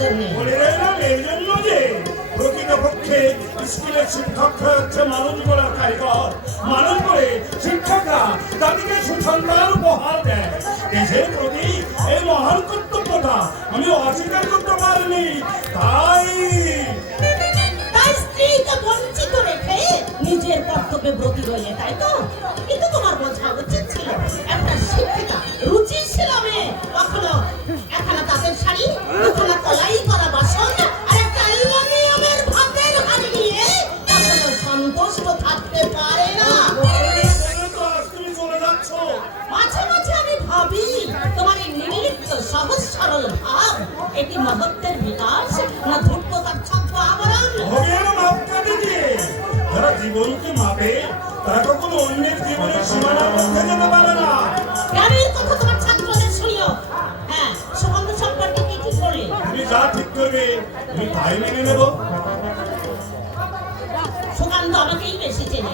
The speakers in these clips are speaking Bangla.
বলে রইলাম এই জন্য যে প্রকৃতপক্ষে স্কুলের শিক্ষক হচ্ছে মানুষ করার কারিগর। মানুষ করে শিক্ষকরা তাদেরকে সুসন্ধান উপহার দেয়। দেশের প্রতি এই মহান কর্তব্যটা আমি অস্বীকার করতে পারিনি। তাই বঞ্চিত রেখে নিজের কর্তব্যে ব্রতী রইলে তাই তো? কিন্তু তোমার বোঝা উচিত ছিল একটা শিক্ষিকা রুচিশীল মেয়ে এটি মহত্বের বিকাশ না ধূর্ততার ছক্ক আবরণ? ভোগের মাপকাঠি দিয়ে যারা জীবনকে মাপে তারা কখনো অন্যের জীবনের সীমানার মধ্যে যেতে পারে না। গ্রামের কথা তোমার ছাত্রদের শুনিও। হ্যাঁ সুগন্ধ সম্পর্কে কি ঠিক করলে তুমি যা ঠিক করবে তুমি তাই মেনে নেব। সুগন্ধ আমাকেই বেশি চেনে।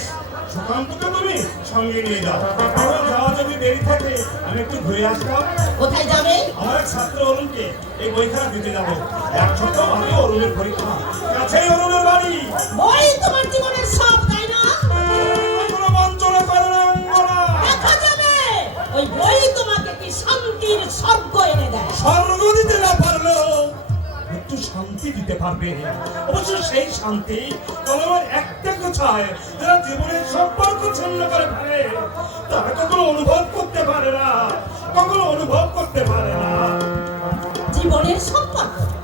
বেশ। সুকান্তকে তুমি সঙ্গে নিয়ে যাও। যাওয়া যদি দেরি থাকে আমি একটু ঘুরে আসতাম কোথায় যাবে? আমার এক ছাত্র অরুণকে এই বইখানা দিতে যাব। এক সপ্তাহ হবে অরুণের পরীক্ষা। কাছেই অরুণের বাড়ি। দিতে পারবে। অবশ্য সেই শান্তি তোমার একটা কোথায় যারা জীবনের সম্পর্ক ছিন্ন করে ফেলে, তারা কখনো অনুভব করতে পারে না, কখনো অনুভব করতে পারে না। জীবনের সম্পর্ক।